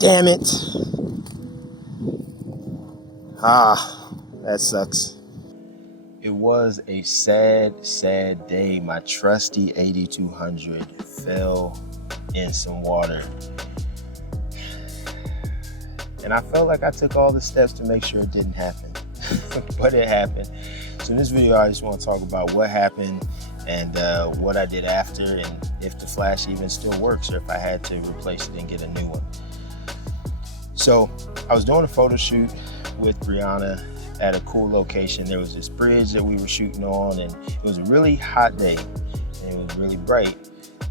Damn it. Ah, that sucks. It was a sad, sad day. My trusty AD200 fell in some water. And I felt like I took all the steps to make sure it didn't happen, but it happened. So in this video, I just want to talk about what happened and what I did after, and if the flash even still works, or if I had to replace it and get a new one. So I was doing a photo shoot with Brianna at a cool location. There was this bridge that we were shooting on, and it was a really hot day and it was really bright.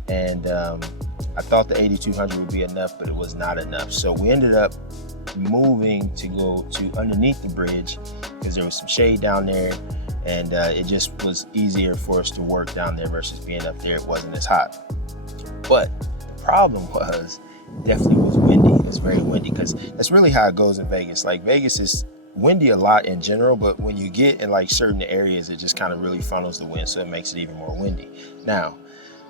And I thought the AD200 would be enough, but it was not enough. So we ended up moving to go to underneath the bridge because there was some shade down there, and it just was easier for us to work down there versus being up there. It wasn't as hot. But the problem was, definitely was windy. It's very windy, because that's really how it goes in Vegas. Like, Vegas is windy a lot in general, but when you get in like certain areas, it just kind of really funnels the wind, so it makes it even more windy. Now,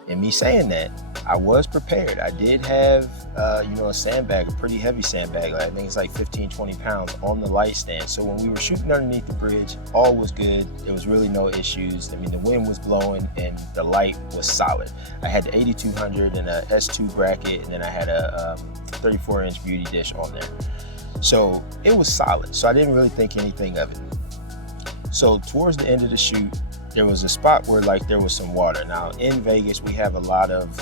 in me saying that, I was prepared. I did have, a sandbag, a pretty heavy sandbag. I think it's like 15, 20 pounds on the light stand. So when we were shooting underneath the bridge, all was good. There was really no issues. I mean, the wind was blowing and the light was solid. I had the AD200 and a S2 bracket, and then I had a 34-inch beauty dish on there. So it was solid. So I didn't really think anything of it. So towards the end of the shoot, there was a spot where like there was some water. Now in Vegas, we have a lot of,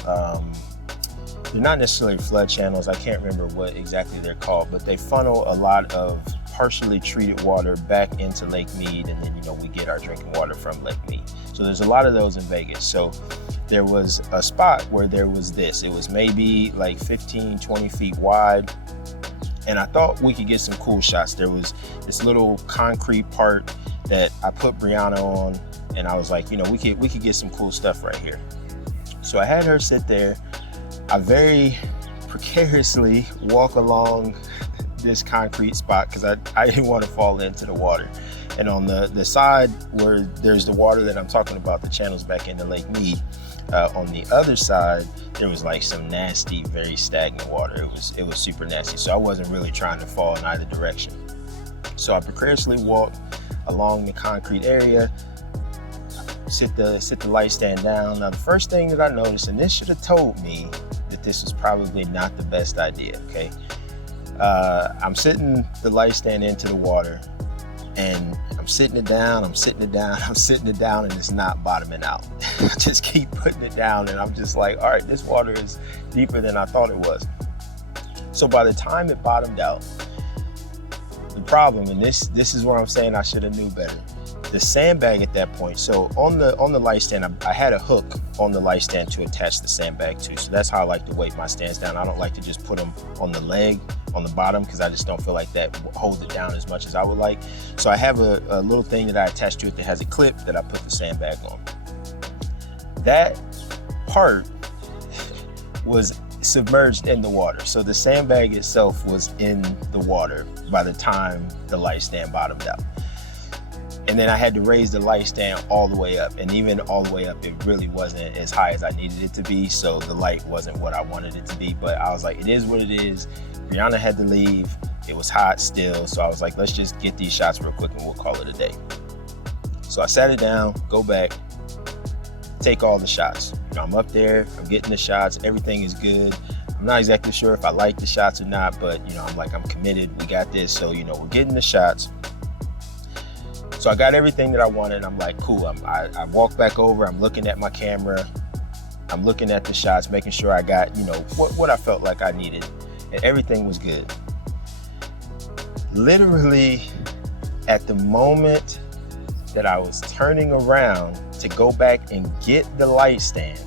they're not necessarily flood channels. I can't remember what exactly they're called, but they funnel a lot of partially treated water back into Lake Mead, and then, we get our drinking water from Lake Mead. So there's a lot of those in Vegas. So there was a spot where there was this. It was maybe like 15, 20 feet wide. And I thought we could get some cool shots. There was this little concrete part that I put Brianna on, and I was like, we could get some cool stuff right here. So I had her sit there. I very precariously walk along this concrete spot because I didn't want to fall into the water. And on the side where there's the water that I'm talking about, the channels back into Lake Mead, on the other side, there was like some nasty, very stagnant water. It was super nasty. So I wasn't really trying to fall in either direction. So I precariously walked along the concrete area, sit the light stand down. Now the first thing that I noticed, and this should have told me that this was probably not the best idea, okay? I'm sitting the light stand into the water, and I'm sitting it down, I'm sitting it down, I'm sitting it down, and it's not bottoming out. I just keep putting it down, and I'm just like, all right, this water is deeper than I thought it was. So by the time it bottomed out, the problem, and this is where I'm saying I should have knew better. The sandbag at that point, so on the light stand, I had a hook on the light stand to attach the sandbag to. So that's how I like to weight my stands down. I don't like to just put them on the leg, on the bottom, because I just don't feel like that holds it down as much as I would like. So I have a little thing that I attach to it that has a clip that I put the sandbag on. That part was submerged in the water. So the sandbag itself was in the water by the time the light stand bottomed out. And then I had to raise the light stand all the way up. And even all the way up, it really wasn't as high as I needed it to be. So the light wasn't what I wanted it to be. But I was like, it is what it is. Brianna had to leave. It was hot still. So I was like, let's just get these shots real quick and we'll call it a day. So I sat it down, go back, take all the shots. I'm up there, I'm getting the shots. Everything is good. I'm not exactly sure if I like the shots or not, but I'm like, I'm committed. We got this. So, we're getting the shots. So I got everything that I wanted. I'm like, cool. I walk back over. I'm looking at my camera. I'm looking at the shots, making sure I got, what I felt like I needed. And everything was good. Literally at the moment that I was turning around to go back and get the light stand,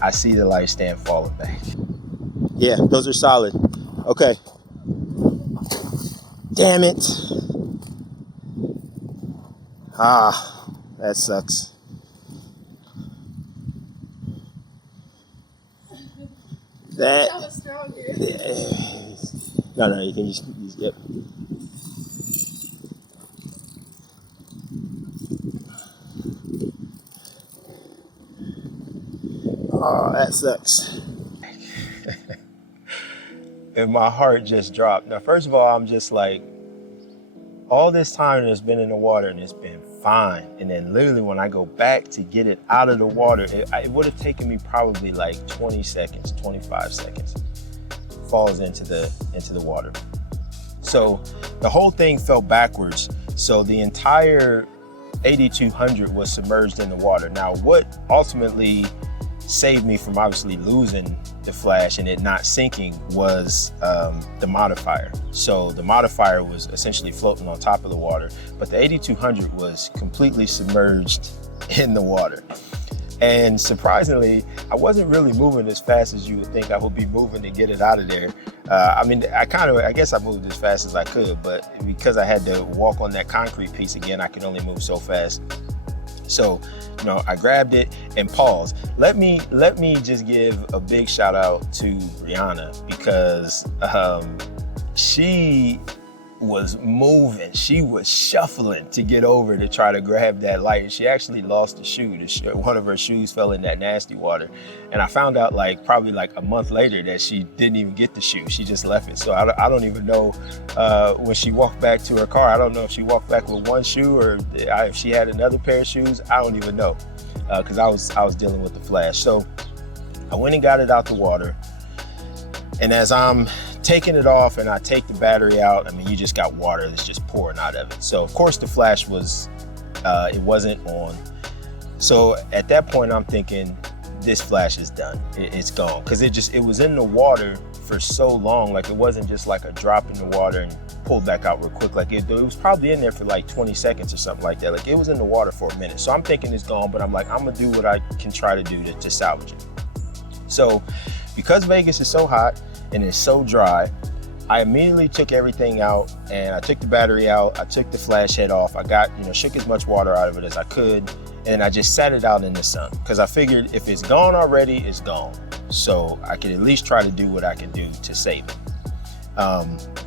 I see the light stand falling back. Yeah, those are solid. Okay. Damn it. Ah, that sucks. That was strong, dude. Yeah. No, you can just yep. Oh, that sucks. and my heart just dropped. Now, first of all, I'm just like, all this time it's been in the water and it's been fine. And then literally when I go back to get it out of the water, it would have taken me probably like 20 seconds, 25 seconds. Falls into the water. So the whole thing fell backwards. So the entire AD200 was submerged in the water. Now, what ultimately saved me from obviously losing the flash and it not sinking was the modifier. So the modifier was essentially floating on top of the water, but the AD200 was completely submerged in the water. And surprisingly, I wasn't really moving as fast as you would think I would be moving to get it out of there. I mean, I guess I moved as fast as I could, but because I had to walk on that concrete piece again, I could only move so fast. So, you know, I grabbed it and paused. Let me just give a big shout out to Rihanna, because she was moving, she was shuffling to get over to try to grab that light. She actually lost a shoe. One of her shoes fell in that nasty water. And I found out probably a month later that she didn't even get the shoe. She just left it. So I don't even know when she walked back to her car, I don't know if she walked back with one shoe or if she had another pair of shoes. I don't even know, because I was dealing with the flash. So I went and got it out the water. And as I'm taking it off and I take the battery out, I mean, you just got water that's just pouring out of it. So of course the flash it wasn't on. So at that point I'm thinking, this flash is done. It's gone. Cause it was in the water for so long. Like, it wasn't just like a drop in the water and pulled back out real quick. Like, it was probably in there for like 20 seconds or something like that. Like, it was in the water for a minute. So I'm thinking it's gone, but I'm like, I'm gonna do what I can try to do to salvage it. So because Vegas is so hot and it's so dry, I immediately took everything out and I took the battery out. I took the flash head off. I got, shook as much water out of it as I could. And I just sat it out in the sun because I figured if it's gone already, it's gone. So I could at least try to do what I can do to save it.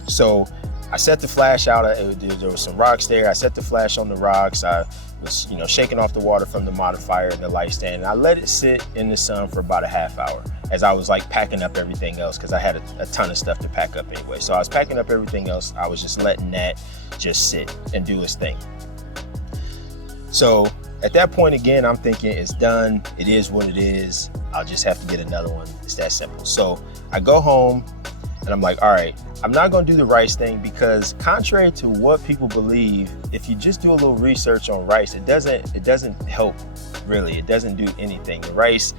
So I set the flash out. There was some rocks there. I set the flash on the rocks. I was, shaking off the water from the modifier and the light stand. And I let it sit in the sun for about a half hour as I was like packing up everything else, because I had a ton of stuff to pack up anyway. So I was packing up everything else. I was just letting that just sit and do its thing. So at that point, again, I'm thinking it's done. It is what it is. I'll just have to get another one. It's that simple. So I go home and I'm like, all right, I'm not going to do the rice thing because contrary to what people believe, if you just do a little research on rice, it doesn't help really. It doesn't do anything. The rice,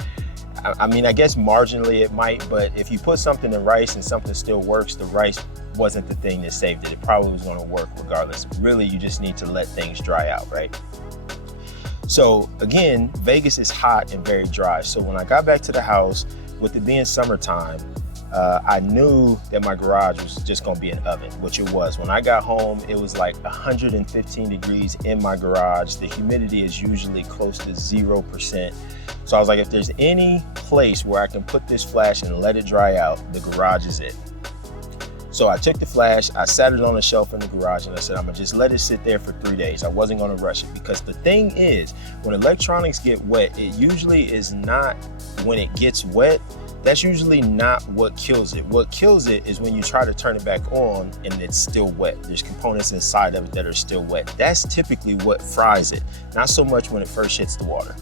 I mean, I guess marginally it might, but if you put something in rice and something still works, the rice wasn't the thing that saved it. It probably was going to work regardless. Really, you just need to let things dry out, right? So again, Vegas is hot and very dry. So when I got back to the house, with it being summertime, I knew that my garage was just gonna be an oven, which it was. When I got home, it was like 115 degrees in my garage. The humidity is usually close to 0%. So I was like, if there's any place where I can put this flash and let it dry out, the garage is it. So I took the flash, I sat it on a shelf in the garage, and I said, I'm gonna just let it sit there for 3 days. I wasn't gonna rush it, because the thing is, when electronics get wet, it usually is not when it gets wet, that's usually not what kills it. What kills it is when you try to turn it back on and it's still wet. There's components inside of it that are still wet. That's typically what fries it, not so much when it first hits the water.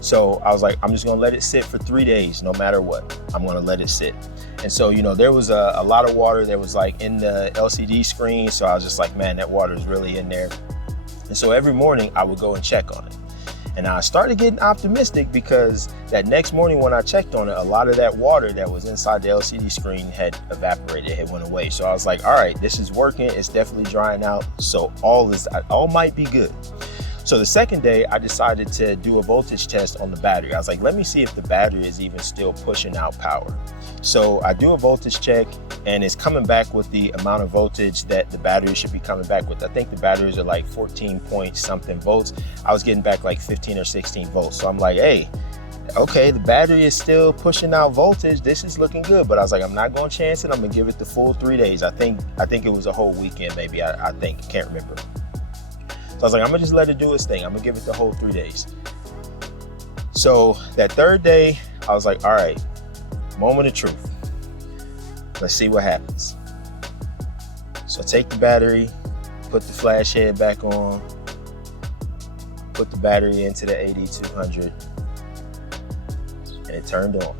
So I was like, I'm just gonna let it sit for 3 days, no matter what. I'm gonna let it sit. And so, there was a lot of water that was like in the LCD screen. So I was just like, man, that water is really in there. And so every morning I would go and check on it. And I started getting optimistic because that next morning when I checked on it, a lot of that water that was inside the LCD screen had evaporated, it went away. So I was like, all right, this is working. It's definitely drying out. So all might be good. So the second day, I decided to do a voltage test on the battery. I was like, let me see if the battery is even still pushing out power. So I do a voltage check and it's coming back with the amount of voltage that the battery should be coming back with. I think the batteries are like 14 point something volts. I was getting back like 15 or 16 volts. So I'm like, hey, okay, the battery is still pushing out voltage. This is looking good. But I was like, I'm not going to chance it. I'm going to give it the full 3 days. I think it was a whole weekend, maybe. I can't remember. So I was like, I'm gonna just let it do its thing. I'm gonna give it the whole 3 days. So that third day, I was like, all right, moment of truth. Let's see what happens. So take the battery, put the flash head back on, put the battery into the AD200, and it turned on.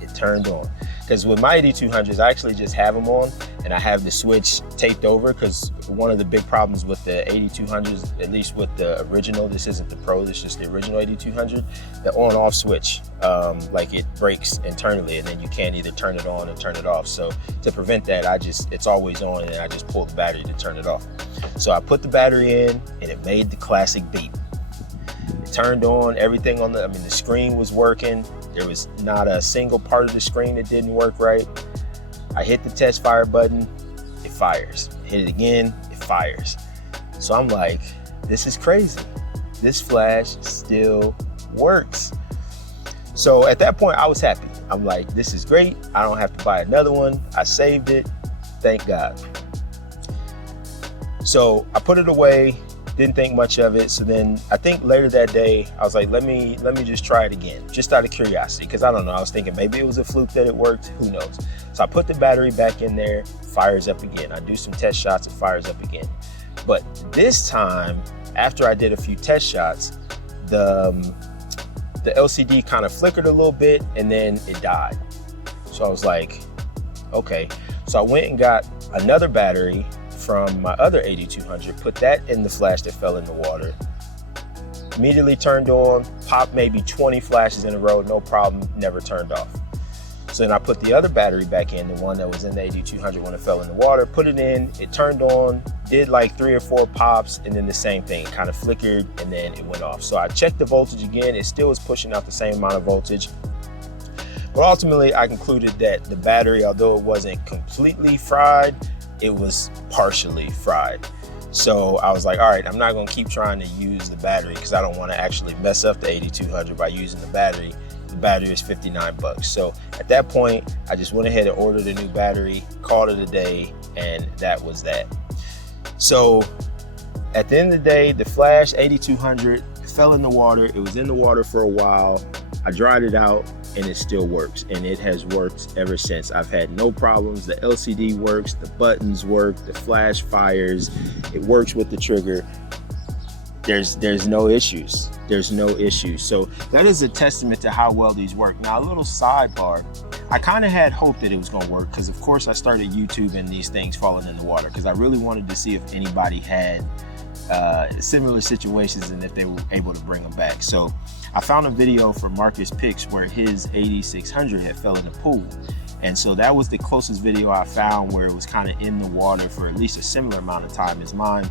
It turned on. Because with my AD200s, I actually just have them on, and I have the switch taped over, because one of the big problems with the AD200s, at least with the original, this isn't the Pro, this is just the original AD200, the on-off switch, like it breaks internally, and then you can't either turn it on or turn it off. So to prevent that, it's always on, and I just pull the battery to turn it off. So I put the battery in, and it made the classic beep. It turned on, everything on the screen was working. There was not a single part of the screen that didn't work right. I hit the test fire button, it fires. Hit it again, it fires. So I'm like, this is crazy. This flash still works. So at that point, I was happy. I'm like, this is great. I don't have to buy another one. I saved it, thank God. So I put it away, didn't think much of it. So then I think later that day, I was like, let me just try it again, just out of curiosity, because I don't know. I was thinking maybe it was a fluke that it worked, who knows? So I put the battery back in there, fires up again. I do some test shots, it fires up again. But this time, after I did a few test shots, the LCD kind of flickered a little bit, and then it died. So I was like, okay. So I went and got another battery from my other AD200, put that in the flash that fell in the water, immediately turned on, popped maybe 20 flashes in a row, no problem, never turned off. So then I put the other battery back in, the one that was in the AD200 when it fell in the water, put it in, it turned on, did like 3 or 4 pops, and then the same thing, kind of flickered, and then it went off. So I checked the voltage again, it still was pushing out the same amount of voltage. But ultimately, I concluded that the battery, although it wasn't completely fried, it was partially fried. So I was like, all right, I'm not gonna keep trying to use the battery, because I don't wanna actually mess up the AD200 by using the battery. The battery is 59 bucks. So at that point, I just went ahead and ordered a new battery, called it a day, and that was that. So at the end of the day, the Flash AD200 fell in the water. It was in the water for a while. I dried it out, and it still works, and it has worked ever since. I've had no problems. The LCD works, the buttons work, the flash fires, it works with the trigger. There's no issues. There's no issues. So that is a testament to how well these work. Now, a little sidebar, I kind of had hope that it was going to work, because of course I started YouTubing these things falling in the water, because I really wanted to see if anybody had similar situations and if they were able to bring them back. So I found a video from Marcus Picks where his AD600 had fell in the pool. And so that was the closest video I found where it was kind of in the water for at least a similar amount of time as mine.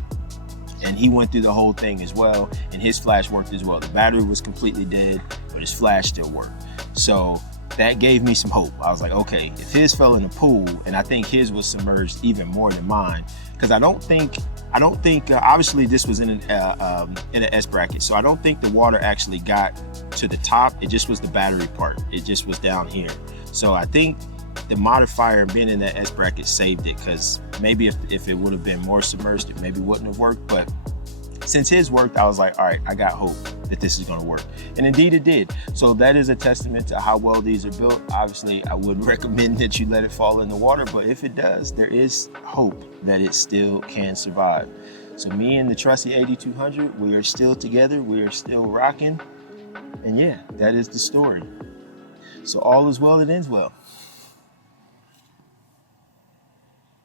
And he went through the whole thing as well, and his flash worked as well. The battery was completely dead, but his flash still worked. So that gave me some hope. I was like, okay, if his fell in the pool, and I think his was submerged even more than mine, because I don't think obviously this was in an S bracket, so I don't think the water actually got to the top. It just was the battery part. It just was down here. So I think the modifier being in that S bracket saved it, because maybe if it would have been more submerged, it maybe wouldn't have worked. But since his worked, I was like, all right, I got hope that this is going to work. And indeed it did. So that is a testament to how well these are built. Obviously, I wouldn't recommend that you let it fall in the water, but if it does, there is hope that it still can survive. So me and the trusty AD200, we are still together. We are still rocking. And yeah, that is the story. So all is well that ends well.